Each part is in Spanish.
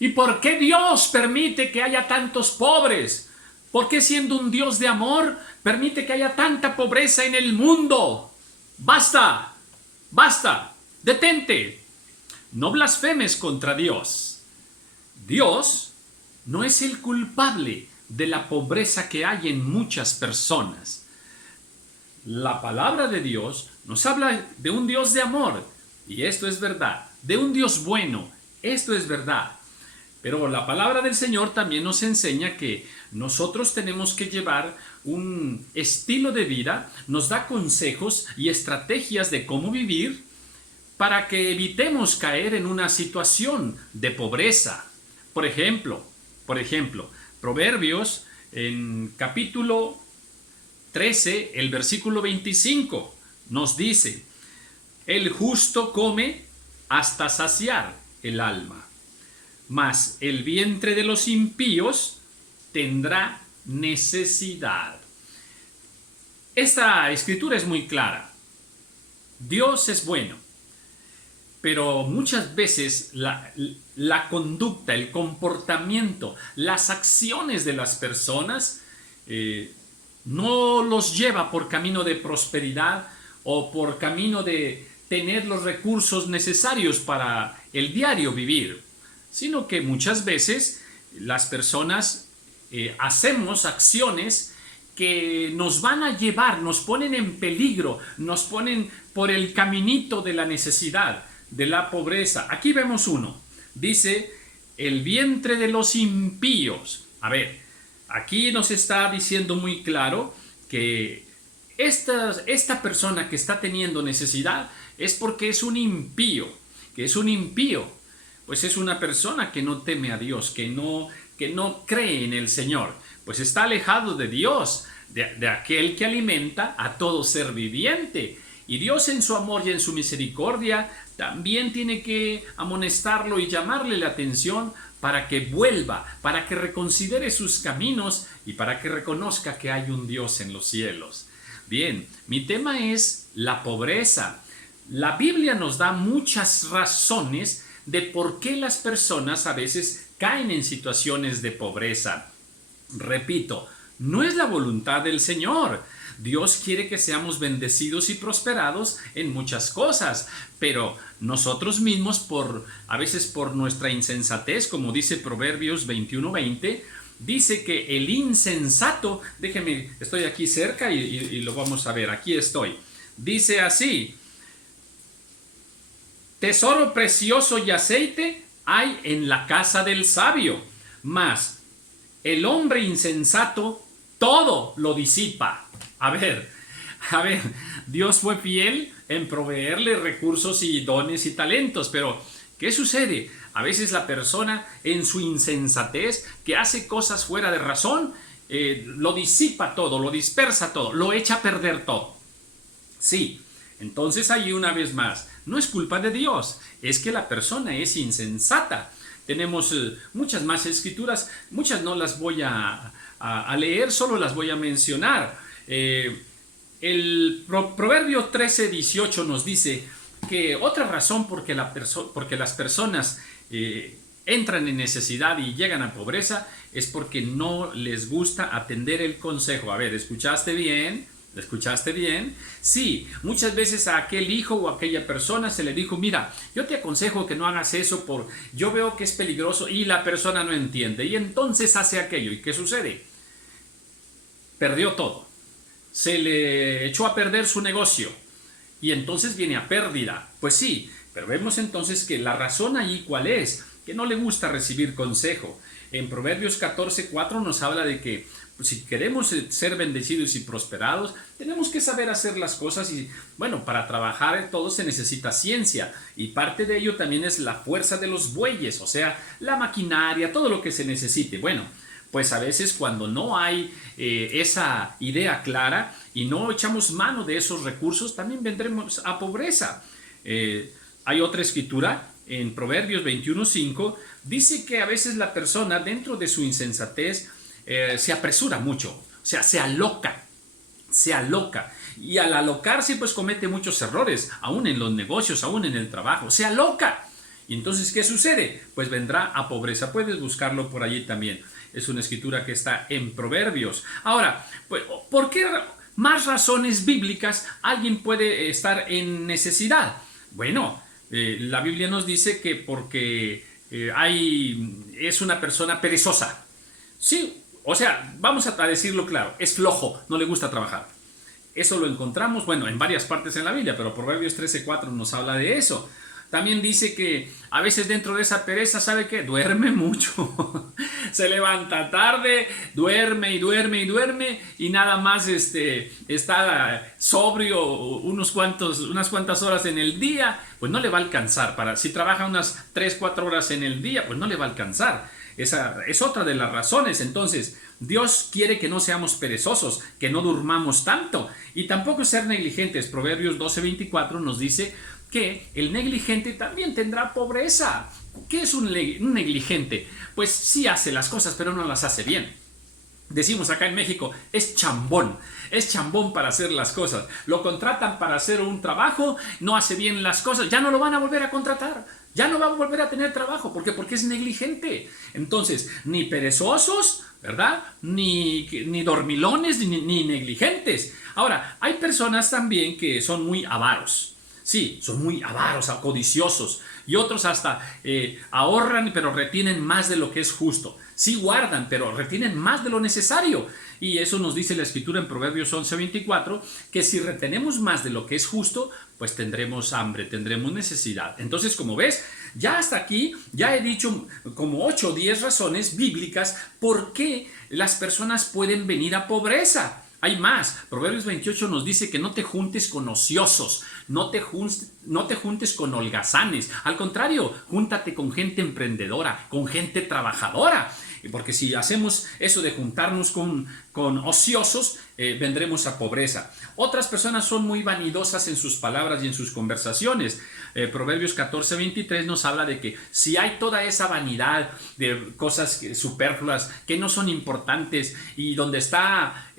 ¿Y por qué Dios permite que haya tantos pobres? ¿Por qué siendo un Dios de amor permite que haya tanta pobreza en el mundo? Basta, basta, detente. No blasfemes contra Dios. Dios no es el culpable de la pobreza que hay en muchas personas. La palabra de Dios nos habla de un Dios de amor, y esto es verdad, de un Dios bueno, esto es verdad. Pero la palabra del Señor también nos enseña que nosotros tenemos que llevar un estilo de vida, nos da consejos y estrategias de cómo vivir para que evitemos caer en una situación de pobreza. Por ejemplo, Proverbios en capítulo 13, el versículo 25, nos dice: el justo come hasta saciar el alma, mas el vientre de los impíos tendrá necesidad. Esta escritura es muy clara. Dios es bueno, pero muchas veces la conducta, el comportamiento, las acciones de las personas no los lleva por camino de prosperidad o por camino de tener los recursos necesarios para el diario vivir, sino que muchas veces las personas hacemos acciones que nos van a llevar, nos ponen en peligro, nos ponen por el caminito de la necesidad, de la pobreza. Aquí vemos uno, dice: el vientre de los impíos. A ver, aquí nos está diciendo muy claro que esta persona que está teniendo necesidad es porque es un impío. Que es un impío, pues es una persona que no teme a Dios, que no cree en el Señor, pues está alejado de Dios, de aquel que alimenta a todo ser viviente. Y Dios, en su amor y en su misericordia, también tiene que amonestarlo y llamarle la atención para que vuelva, para que reconsidere sus caminos y para que reconozca que hay un Dios en los cielos. Bien, mi tema es la pobreza. La Biblia nos da muchas razones de por qué las personas a veces caen en situaciones de pobreza. Repito, no es la voluntad del Señor. Dios quiere que seamos bendecidos y prosperados en muchas cosas, pero nosotros mismos, a veces por nuestra insensatez, como dice Proverbios 21:20, dice que el insensato, déjeme, estoy aquí cerca y lo vamos a ver, aquí estoy. Dice así: tesoro precioso y aceite hay en la casa del sabio, mas el hombre insensato todo lo disipa. A ver, Dios fue fiel en proveerle recursos y dones y talentos, pero ¿qué sucede? A veces la persona, en su insensatez, que hace cosas fuera de razón, lo disipa todo, lo dispersa todo, lo echa a perder todo. Sí, entonces ahí una vez más, no es culpa de Dios, es que la persona es insensata. Tenemos muchas más escrituras, muchas no las voy a leer, solo las voy a mencionar. El Proverbio 13:18 nos dice que otra razón porque las personas entran en necesidad y llegan a pobreza es porque no les gusta atender el consejo. A ver, ¿escuchaste bien? ¿Escuchaste bien? Sí, muchas veces a aquel hijo o a aquella persona se le dijo: mira, yo te aconsejo que no hagas eso, yo veo que es peligroso, y la persona no entiende y entonces hace aquello. ¿Y qué sucede? Perdió todo. Se le echó a perder su negocio y entonces viene a pérdida. Pues sí, pero vemos entonces que la razón ahí ¿cuál es? Que no le gusta recibir consejo. En Proverbios 14:4 nos habla de que pues, si queremos ser bendecidos y prosperados, tenemos que saber hacer las cosas, y bueno, para trabajar todo se necesita ciencia, y parte de ello también es la fuerza de los bueyes, o sea, la maquinaria, todo lo que se necesite. Bueno, pues a veces cuando no hay esa idea clara y no echamos mano de esos recursos, también vendremos a pobreza. Hay otra escritura en Proverbios 21:5, dice que a veces la persona dentro de su insensatez se apresura mucho, o sea, se aloca. Y al alocarse pues comete muchos errores, aún en los negocios, aún en el trabajo, se aloca. Y entonces, ¿qué sucede? Pues vendrá a pobreza. Puedes buscarlo por allí también. Es una escritura que está en Proverbios. Ahora, pues, ¿por qué más razones bíblicas alguien puede estar en necesidad? Bueno, la Biblia nos dice que porque es una persona perezosa. Sí, o sea, vamos a decirlo claro, es flojo, no le gusta trabajar. Eso lo encontramos, bueno, en varias partes en la Biblia, pero Proverbios 13:4 nos habla de eso. También dice que a veces dentro de esa pereza, ¿sabe qué? Duerme mucho. Se levanta tarde, duerme y duerme y duerme y nada más está sobrio unas cuantas horas en el día, pues no le va a alcanzar. Si trabaja unas 3-4 horas en el día, pues no le va a alcanzar. Esa es otra de las razones. Entonces, Dios quiere que no seamos perezosos, que no durmamos tanto y tampoco ser negligentes. Proverbios 12:24 nos dice que el negligente también tendrá pobreza. ¿Qué es un negligente? Pues sí hace las cosas, pero no las hace bien. Decimos acá en México, es chambón para hacer las cosas. Lo contratan para hacer un trabajo, no hace bien las cosas, ya no lo van a volver a contratar, ya no va a volver a tener trabajo. ¿Por qué? Porque es negligente. Entonces, ni perezosos, ¿verdad? Ni dormilones, ni negligentes. Ahora, hay personas también que son muy avaros. Sí, son muy avaros, codiciosos. Y otros hasta ahorran, pero retienen más de lo que es justo. Sí guardan, pero retienen más de lo necesario. Y eso nos dice la escritura en Proverbios 11:24, que si retenemos más de lo que es justo, pues tendremos hambre, tendremos necesidad. Entonces, como ves, ya hasta aquí, ya he dicho como 8 o 10 razones bíblicas por qué las personas pueden venir a pobreza. Hay más. Proverbios 28 nos dice que no te juntes con ociosos, no te juntes con holgazanes. Al contrario, júntate con gente emprendedora, con gente trabajadora. Porque si hacemos eso de juntarnos con ociosos, vendremos a pobreza. Otras personas son muy vanidosas en sus palabras y en sus conversaciones. Proverbios 14:23 nos habla de que si hay toda esa vanidad de cosas superfluas que no son importantes y donde está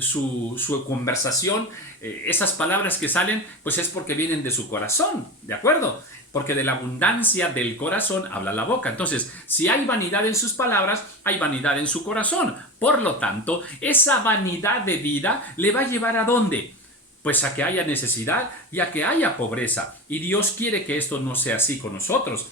su conversación, esas palabras que salen, pues es porque vienen de su corazón, ¿de acuerdo? Porque de la abundancia del corazón habla la boca. Entonces, si hay vanidad en sus palabras, hay vanidad en su corazón. Por lo tanto, esa vanidad de vida le va a llevar ¿a dónde? Pues a que haya necesidad y a que haya pobreza. Y Dios quiere que esto no sea así con nosotros.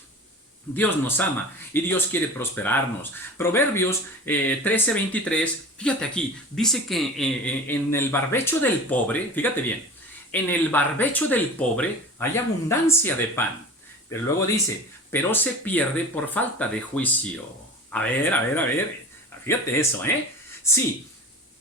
Dios nos ama y Dios quiere prosperarnos. Proverbios 13:23, fíjate aquí, dice que en el barbecho del pobre, fíjate bien, en el barbecho del pobre hay abundancia de pan. Pero luego dice, pero se pierde por falta de juicio. A ver, fíjate eso, ¿eh? Sí,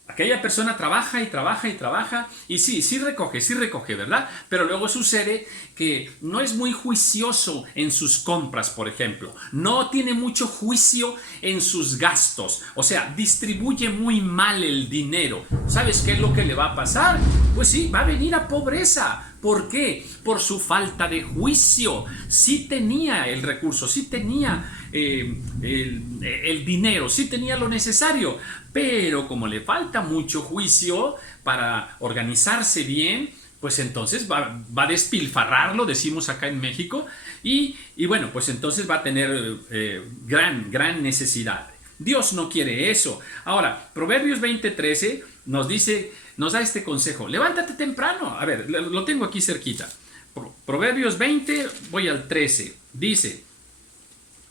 aquella persona trabaja y trabaja y trabaja y sí recoge, ¿verdad? Pero luego sucede que no es muy juicioso en sus compras, por ejemplo. No tiene mucho juicio en sus gastos. O sea, distribuye muy mal el dinero. ¿Sabes qué es lo que le va a pasar? Pues sí, va a venir a pobreza. ¿Por qué? Por su falta de juicio. Sí tenía el recurso, sí tenía el dinero, sí tenía lo necesario, pero como le falta mucho juicio para organizarse bien, pues entonces va a despilfarrarlo, decimos acá en México, y bueno, pues entonces va a tener gran necesidad. Dios no quiere eso. Ahora, Proverbios 20:13 nos da este consejo. Levántate temprano. A ver, lo tengo aquí cerquita. Proverbios 20, voy al 13. Dice,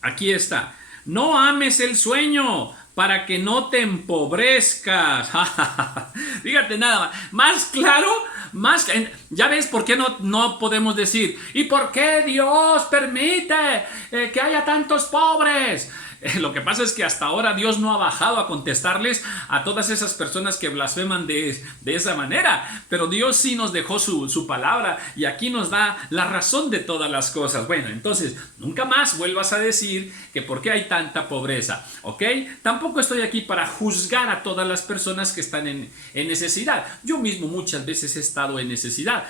aquí está, no ames el sueño para que no te empobrezcas. Fíjate nada más claro, ya ves por qué no podemos decir, ¿y por qué Dios permite que haya tantos pobres? Lo que pasa es que hasta ahora Dios no ha bajado a contestarles a todas esas personas que blasfeman de esa manera, pero Dios sí nos dejó su palabra y aquí nos da la razón de todas las cosas. Bueno, entonces nunca más vuelvas a decir que por qué hay tanta pobreza, ¿ok? Tampoco estoy aquí para juzgar a todas las personas que están en necesidad. Yo mismo muchas veces he estado en necesidad,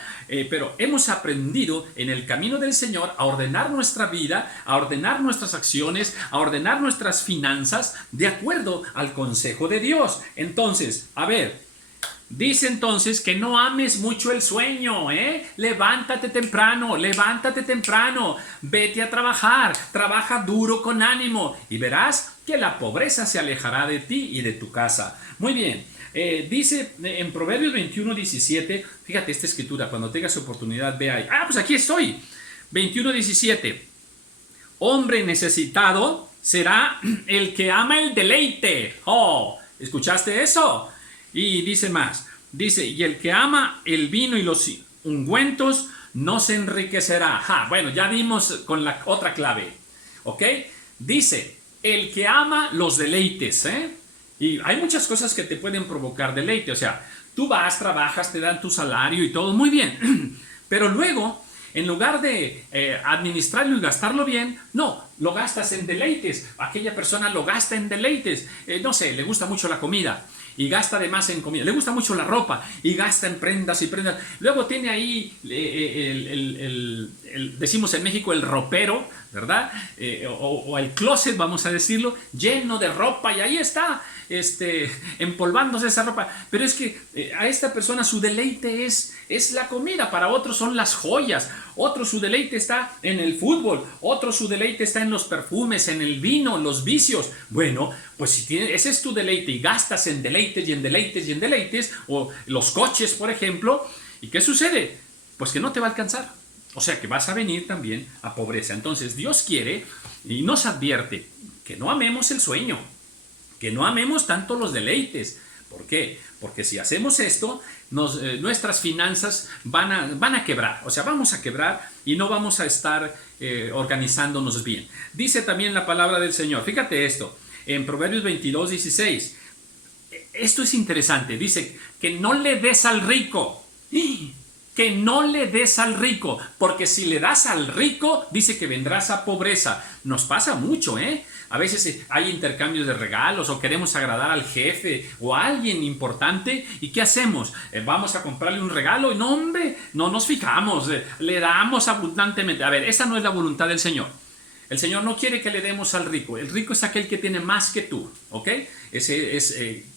pero hemos aprendido en el camino del Señor a ordenar nuestra vida, a ordenar nuestras acciones, a ordenar nuestras finanzas de acuerdo al consejo de Dios. Entonces, a ver, Dice entonces que no ames mucho el sueño, ¿eh? Levántate temprano, vete a trabajar, trabaja duro con ánimo y verás que la pobreza se alejará de ti y de tu casa. Muy bien, dice en Proverbios 21:17, fíjate esta escritura, cuando tengas oportunidad ve ahí. Ah, pues aquí estoy, 21:17. Hombre necesitado será el que ama el deleite. Oh, ¿escuchaste eso? Y dice más, dice, y el que ama el vino y los ungüentos no se enriquecerá. Bueno, ya vimos con la otra clave, ¿ok? Dice, el que ama los deleites, ¿eh? Y hay muchas cosas que te pueden provocar deleite, o sea, tú vas, trabajas, te dan tu salario y todo muy bien, pero luego, en lugar de administrarlo y gastarlo bien, no, lo gastas en deleites. Aquella persona lo gasta en deleites. No sé, le gusta mucho la comida y gasta además en comida. Le gusta mucho la ropa y gasta en prendas y prendas. Luego tiene ahí, decimos en México, el ropero, ¿verdad? O el closet, vamos a decirlo, lleno de ropa y ahí está, empolvándose esa ropa. Pero es que a esta persona su deleite es la comida. Para otros son las joyas. Otro su deleite está en el fútbol. Otro su deleite está en los perfumes, en el vino, en los vicios. Bueno, pues si ese es tu deleite y gastas en deleites y en deleites y en deleites, o los coches, por ejemplo, ¿y qué sucede? Pues que no te va a alcanzar. O sea que vas a venir también a pobreza. Entonces Dios quiere y nos advierte que no amemos el sueño, que no amemos tanto los deleites. ¿Por qué? Porque si hacemos esto, nuestras finanzas van a quebrar. O sea, vamos a quebrar y no vamos a estar organizándonos bien. Dice también la palabra del Señor. Fíjate esto, en Proverbios 22:16. Esto es interesante. Dice que no le des al rico. Que no le des al rico, porque si le das al rico, dice que vendrás a pobreza. Nos pasa mucho, ¿eh? A veces hay intercambios de regalos o queremos agradar al jefe o a alguien importante. ¿Y qué hacemos? Vamos a comprarle un regalo y no, hombre, no nos fijamos, le damos abundantemente. A ver, esa no es la voluntad del Señor. El Señor no quiere que le demos al rico. El rico es aquel que tiene más que tú, ¿ok?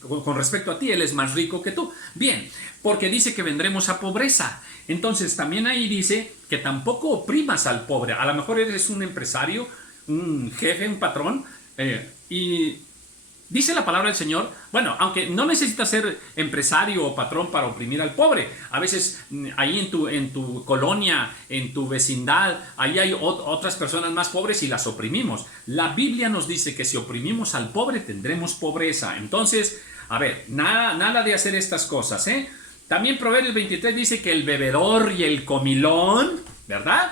Con respecto a ti, él es más rico que tú. Bien, porque dice que vendremos a pobreza. Entonces, también ahí dice que tampoco oprimas al pobre. A lo mejor eres un empresario, un jefe, un patrón, y dice la palabra del Señor, bueno, aunque no necesitas ser empresario o patrón para oprimir al pobre. A veces ahí en tu colonia, en tu vecindad, ahí hay otras personas más pobres y las oprimimos. La Biblia nos dice que si oprimimos al pobre tendremos pobreza. Entonces, a ver, nada de hacer estas cosas, ¿eh? También Proverbios 23 dice que el bebedor y el comilón, ¿verdad?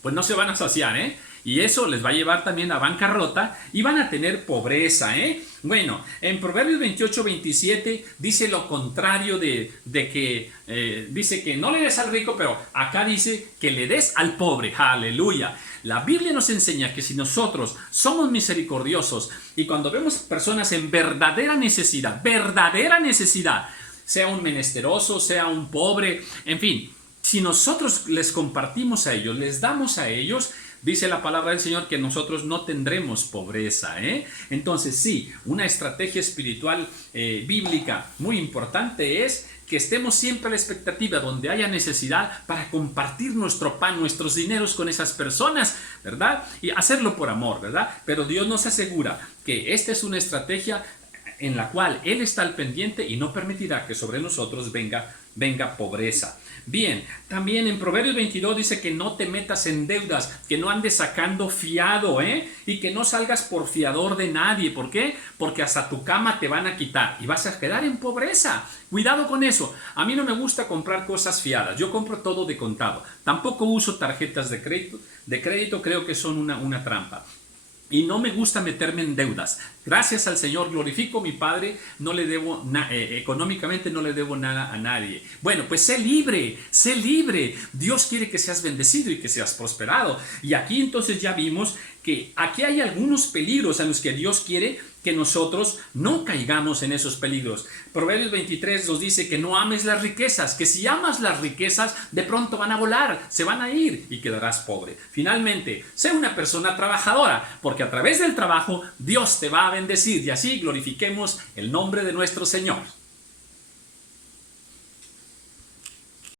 Pues no se van a saciar, ¿eh? Y eso les va a llevar también a bancarrota y van a tener pobreza, ¿eh? Bueno, en Proverbios 28:27 dice lo contrario de que dice que no le des al rico, pero acá dice que le des al pobre. ¡Aleluya! La Biblia nos enseña que si nosotros somos misericordiosos y cuando vemos personas en verdadera necesidad, sea un menesteroso, sea un pobre, en fin, si nosotros les compartimos a ellos, les damos a ellos, dice la palabra del Señor que nosotros no tendremos pobreza, ¿eh? Entonces sí, una estrategia espiritual bíblica muy importante es que estemos siempre a la expectativa donde haya necesidad para compartir nuestro pan, nuestros dineros con esas personas, ¿verdad? Y hacerlo por amor, ¿verdad? Pero Dios nos asegura que esta es una estrategia en la cual Él está al pendiente y no permitirá que sobre nosotros venga pobreza. Bien, también en Proverbios 22 dice que no te metas en deudas, que no andes sacando fiado, y que no salgas por fiador de nadie. ¿Por qué? Porque hasta tu cama te van a quitar y vas a quedar en pobreza. Cuidado con eso. A mí no me gusta comprar cosas fiadas. Yo compro todo de contado. Tampoco uso tarjetas de crédito. Creo que son una trampa. Y no me gusta meterme en deudas. Gracias al Señor, glorifico a mi Padre, no le debo económicamente no le debo nada a nadie. Bueno, pues sé libre, sé libre. Dios quiere que seas bendecido y que seas prosperado. Y aquí entonces ya vimos que aquí hay algunos peligros en los que Dios quiere que nosotros no caigamos en esos peligros. Proverbios 23 nos dice que no ames las riquezas, que si amas las riquezas, de pronto van a volar, se van a ir y quedarás pobre. Finalmente, sé una persona trabajadora, porque a través del trabajo Dios te va a bendecir y así glorifiquemos el nombre de nuestro Señor.